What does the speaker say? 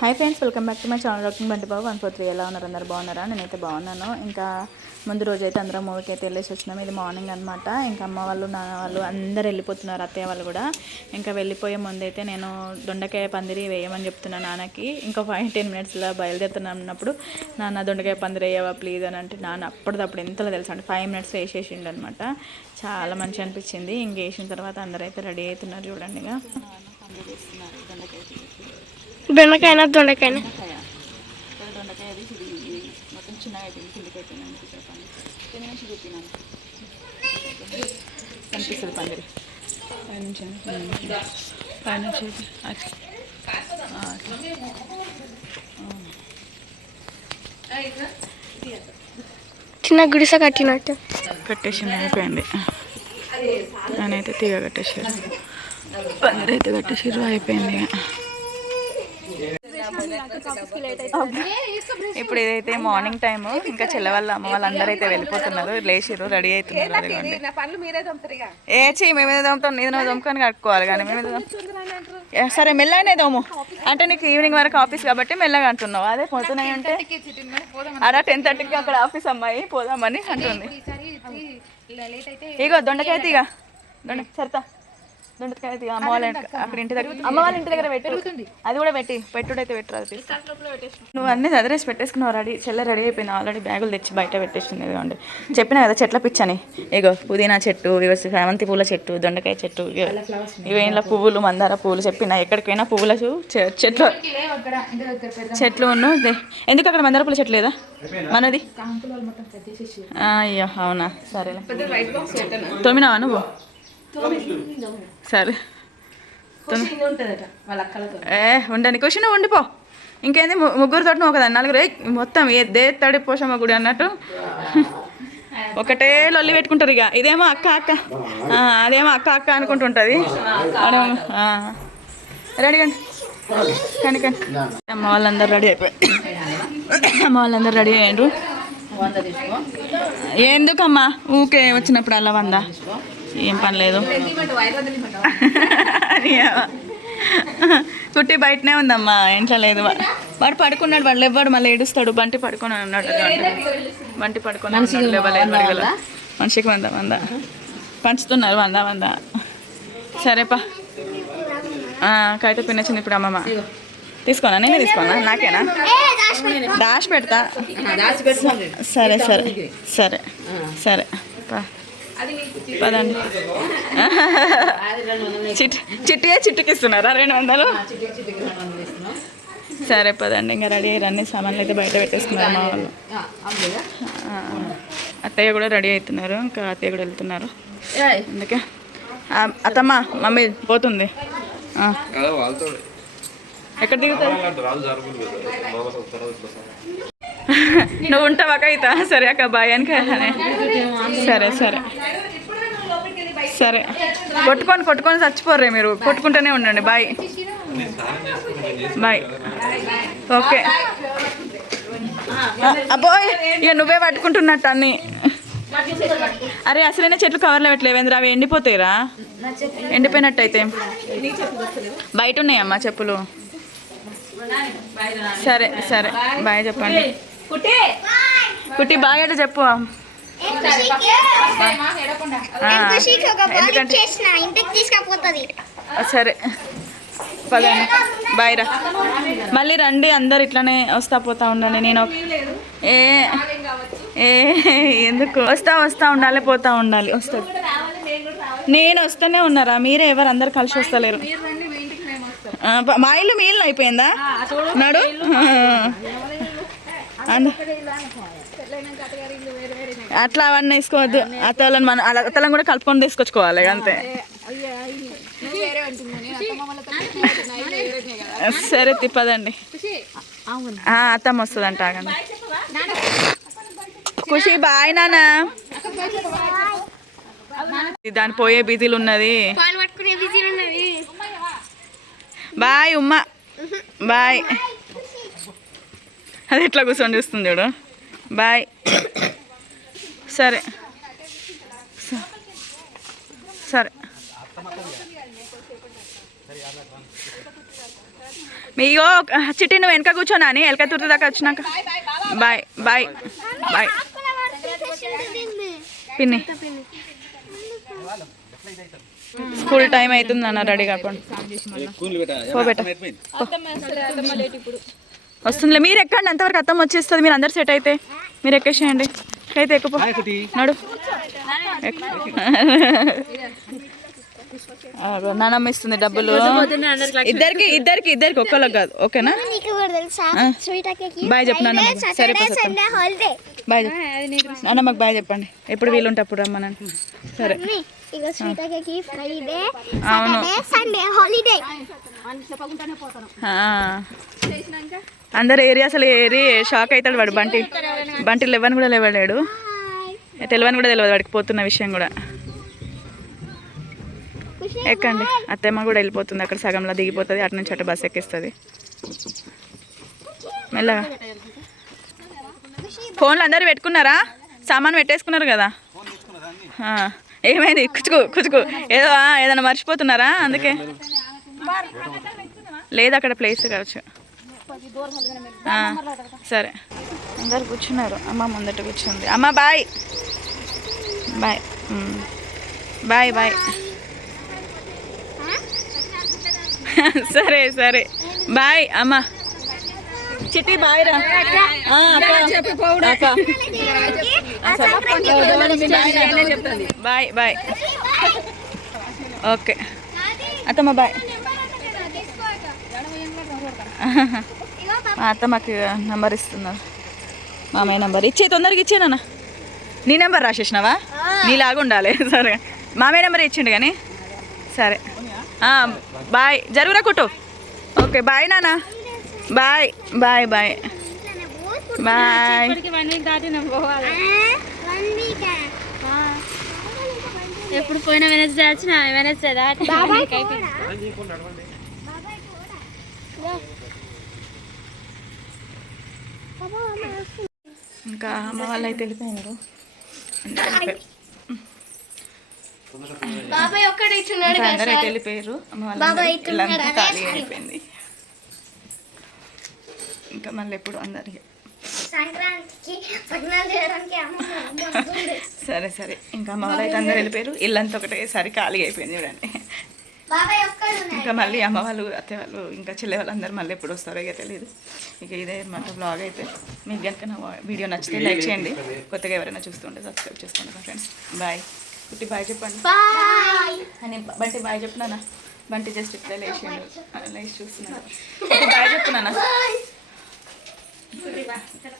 Hi friends welcome back to my channel doctor Bandi Babu one four three ఎలా ఉన్నారు? అందరు బాగున్నారా? నేనైతే బాగున్నాను. ఇంకా ముందు రోజు అయితే అందరం మూవీకి అయితే వెళ్ళేసి వచ్చినాము. ఇది మార్నింగ్ అనమాట ఇంకా అమ్మ వాళ్ళు నాన్న వాళ్ళు అందరు వెళ్ళిపోతున్నారు అత్తయ్య వాళ్ళు కూడా. ఇంకా వెళ్ళిపోయే ముందు అయితే నేను దొండకాయ పందిరి వేయమని చెప్తున్నా నాన్నకి. ఇంకా ఫైవ్ టెన్ మినిట్స్లో బయలుదేరుతున్నప్పుడు అన్నప్పుడు నాన్న దొండకాయ పందిరి వేయవా ప్లీజ్ అని అంటే నాన్న అప్పటిదప్పుడు ఎంతలో తెలుసు? అంటే ఫైవ్ మినిట్స్ వేసేసిండు అనమాట చాలా మంచి అనిపించింది. ఇంక వేసిన తర్వాత అందరూ అయితే రెడీ అవుతున్నారు చూడండి ఇక. బెండకాయనా దొండకాయనా? దొండకాయ అది ఇది మొత్తం చిన్నగా అయిపోయింది కిందకి అయిపోయింది కనిపిస్తుంది పందిరి చిన్న గుడిసె కట్టినట్టు. కట్టేసింది అయిపోయింది. నేనైతే తీగ కట్టేసారు పందిరి అయితే కట్టేసారు అయిపోయింది ఇక. ఇప్పుడు ఇదైతే మార్నింగ్ టైం ఇంకా చెల్ల వాళ్ళ అమ్మ వాళ్ళందరూ అయితే వెళ్ళిపోతున్నారు. లేచిర్రు రెడీ అవుతున్నారు ఏ చెయ్యి మేము దమ్ముతాం నేను దమ్ముకొని కట్టుకోవాలి కానీ మేము సరే మెల్లగానే దోము అంటే నీకు ఈవినింగ్ వరకు ఆఫీస్ కాబట్టి మెల్లగా అంటున్నావు. అదే పోతున్నాయి అంటే అలా టెన్ థర్టీకి అక్కడ ఆఫీస్ అమ్మాయి పోదామని అంటుంది. ఇగో దొండకాయ తీగ. దొండ సరితా. దొండకాయ అమ్మ వాళ్ళ ఇంటి- అక్కడ ఇంటి దగ్గర అమ్మ వాళ్ళ ఇంటి దగ్గర పెట్టు. అది కూడా పెట్టి పెట్టుడైతే పెట్టరు అది. నువ్వు అన్ని అదరేసి పెట్టేసుకున్నావు రెడీ చెల్ల రెడీ అయిపోయినా ఆల్రెడీ బ్యాగులు తెచ్చి బయట పెట్టేసింది ఇదిగోండి. చెప్పినా కదా చెట్ల పిచ్చని. ఇగో పుదీనా చెట్టు ఇగో శామంతి పూల చెట్టు దొండకాయ చెట్టు ఇగో. ఇవి ఇంట్లో పువ్వులు మందార పువ్వులు చెప్పిన. ఎక్కడికైనా పువ్వుల చూ- చె- చెట్లు చెట్లు ఉన్ను. ఎందుకు అక్కడ మందార పూల చెట్లు లేదా? మనది? ఆ, అయ్యో అవునా. సరేలే. తోమినావా నువ్వు? సరే. ఏ ఉండని క్వశ్చన్ ఉండిపో. ఇంకేంది? ముగ్గురితో నువ్వు ఒకదాన్ని. నలుగురు. మొత్తం ఏ దే తడి పోషమ్మ గుడి అన్నట్టు. ఒకటే లొల్లి పెట్టుకుంటారు ఇక. ఇదేమో అక్క అక్క. అదేమో అక్క అక్క అనుకుంటుంటుంది. రెడీ కండి కండి కండి. అమ్మ వాళ్ళందరూ రెడీ అయిపోయి అమ్మ వాళ్ళందరూ రెడీ అయ్యారు ఎందుకమ్మా? ఊకే వచ్చినప్పుడు అలా వందా. ఏం పని లేదు. కుట్టి బయటనే ఉందమ్మా ఇంట్లో లేదు. వాడు పడుకున్నాడు వాడు లేవాడు మళ్ళీ ఏడుస్తాడు. బంటి పడుకొని ఉన్నాడు బంటి పడుకొని లేవలేదు వీళ్ళ. మనిషికి వంద? వంద? పంచుతున్నారు వంద వంద? సరేపా. ఆ, కైతే పిన్నచ్చింది ఇప్పుడు అమ్మమ్మ. తీసుకోనా? నేనే తీసుకోనా? నాకేనా? దాచి పెడతా సరే సరే. సరే. సరే. పదండి. చిట్ చిట్టియే చిట్టుకి ఇస్తున్నారా రెండు వందలు. సరే పదండి ఇంకా రెడీ అయ్యారు అన్ని సామాన్లు అయితే బయట పెట్టేస్తున్నారు మా వాళ్ళు. అత్తయ్య కూడా రెడీ అవుతున్నారు ఇంకా అత్తయ్య కూడా వెళ్తున్నారు. అందుకే. ఆ, అత్తమ్మ మమ్మీ పోతుంది. ఆ, ఎక్కడ దిగుతుంది నువ్వు ఉంటావా కైతా సరే అక్క బాయ్ అని. సరే సరే. సరే. కొట్టుకొని కొట్టుకొని చచ్చిపోర్రే మీరు. కొట్టుకుంటూనే ఉండండి. బాయ్ బాయ్ ఓకే అబ్బోయ్ ఇక నువ్వే పట్టుకుంటున్నట్టు అన్ని. అరే అసలైన చెట్లు కవర్లో పెట్టలేవేంద్ర అవి ఎండిపోతాయిరా? ఎండిపోయినట్టు అయితే బయట ఉన్నాయమ్మా చెప్పులు. సరే సరే. బాయ్ చెప్పండి. కుట్టి బాయ్ అంటే చెప్పు. ఎందుకంటే సరే. పదండి. బాయ్ రా. మళ్ళీ రండి అందరు ఇట్లానే వస్తా పోతా ఉండండి. నేను ఏ ఏ ఎందుకు? వస్తా వస్తా ఉండాలి పోతా ఉండాలి. వస్తా. నేను వస్తూనే ఉన్నారా? మీరే ఎవరు? అందరు కలిసి వస్తలేరు. మా ఇల్లు మీ ఇల్లు అయిపోయిందా? నాడు. అట్లా అవన్నీ వేసుకోవద్దు. అత్తలను మన అలా అత్తలను కూడా కలుపుకొని తీసుకొచ్చుకోవాలి అంతే. సరే తిప్పదండి. అత్తమ్మ వస్తుందంట ఆగండి. ఖుషి బాయ్ నాన్న. దాని పోయే బిజీలు ఉన్నది. బాయ్ ఉమ్మ. బాయ్. అది ఎట్లా కూర్చొని చూస్తుంది చూడు. బాయ్. సరే. సరే. మీయో చిట్టి నువ్వు వెనక కూర్చోనా అని ఎలక తుర్తి దాకా వచ్చినాక. Bye bye bye. పిన్ని. స్కూల్ టైం అవుతుంది అన్న రెడీ కాకుండా. పో బేట వస్తుందిలే. మీరు ఎక్కండి అంతవరకు అర్థం వచ్చేస్తుంది. మీరు అందరు సెట్ అయితే. మీరు ఎక్కేసేయండి. అయితే ఎక్కుపో. నడు. నానమ్మ ఇస్తుంది డబ్బులు. ఇద్దరికి ఇద్దరికి ఇద్దరికి ఒక్కళ్ళకి కాదు. ఓకేనా? బాయ్ చెప్పు నాన్న సరే బాయ్ చెప్పు. నాన్నమ్మకి బాయ్ చెప్పండి. ఎప్పుడు వీలుంటే అప్పుడు రమ్మనండి. సరే. ఇక స్వీట్ అక్కకి ఫ్రైడే అవును. సాటర్డే సండే హాలిడే ఆ. అందరు ఏరి అసలు ఏరి షాక్ అవుతాడు వాడు. బంటి బంటి లెవెన్ కూడా లేవలేడు. తెలియని కూడా తెలియదు వాడికి పోతున్న విషయం కూడా. ఎక్కండి. అత్తమ్మ కూడా వెళ్ళిపోతుంది. అక్కడ సగంలో దిగిపోతుంది. అటు నుంచి అటు బస్ ఎక్కిస్తుంది. మెల్లగా. ఫోన్లు అందరూ పెట్టుకున్నారా? సామాన్ పెట్టేసుకున్నారు కదా? ఆ, ఏమైంది? కుచుకు కుచుకు ఏదో ఏదైనా మర్చిపోతున్నారా? అందుకే. లేదు అక్కడ ప్లేస్ కావచ్చు. సరే. అందరు కూర్చున్నారు. అమ్మ ముందట కూర్చుంది. అమ్మ బాయ్ బాయ్ బాయ్ బాయ్ సరే సరే. బాయ్ అమ్మ. చిట్టి బాయ్ రా ఆ, అక్క. అక్క. Bye bye. ఓకే. అత్తమ్మ బాయ్. మా అత్త మాకు నెంబర్ ఇస్తున్నారు. మామయ్య నెంబర్. ఇచ్చే తొందరగా ఇచ్చేనా నీ నెంబర్ రాసేసినావా? నీలాగా ఉండాలి. సరే. మామయ్య నెంబర్ ఇచ్చిండు కానీ. సరే. ఆ, బాయ్. జరుగురా కుట్టు. ఓకే బాయ్ నాన్న. Bye bye bye. Bye. One week ఎప్పుడు పోయిన వెనస్డే వచ్చిన వెనస్డే దాటి ఇంకా అమ్మ వాళ్ళు అయితే వెళ్ళిపోయినారు అందరూ వెళ్ళిపోయారు. బాబాయ్ ఒక్కడే ఇచ్చున్నాడు ఇంకా అందరూ అయితే వెళ్ళిపోయారు. అమ్మ? ఖాళీ అయిపోయింది. ఇంకా మళ్ళీ ఎప్పుడు అందరికి. సరే సరే. ఇంకా అమ్మ అయితే అందరూ వెళ్ళిపోయారు. ఇల్లంతా ఒకటేసారి ఖాళీ అయిపోయింది చూడండి. ఇంకా మళ్ళీ అమ్మ వాళ్ళు అత్తయ్య వాళ్ళు ఇంకా చెల్లె వాళ్ళందరూ మళ్ళీ ఎప్పుడు వస్తారో ఇక తెలియదు ఇక ఇదే అనమాట బ్లాగ్ అయితే. మీకు కనుక నా వీడియో నచ్చితే లైక్ చేయండి. కొత్తగా ఎవరైనా చూస్తుంటే సబ్స్క్రైబ్ చేసుకోండి ఫ్రెండ్స్ బాయ్ కుట్టి బాయ్ చెప్పండి. అని బంటి బాయ్ చెప్తున్నానా బంటి జస్ట్ ఇట్లా లేచిండు. అలా లేచి చూస్తున్నాను బాయ్ చెప్తున్నానా 四十关开了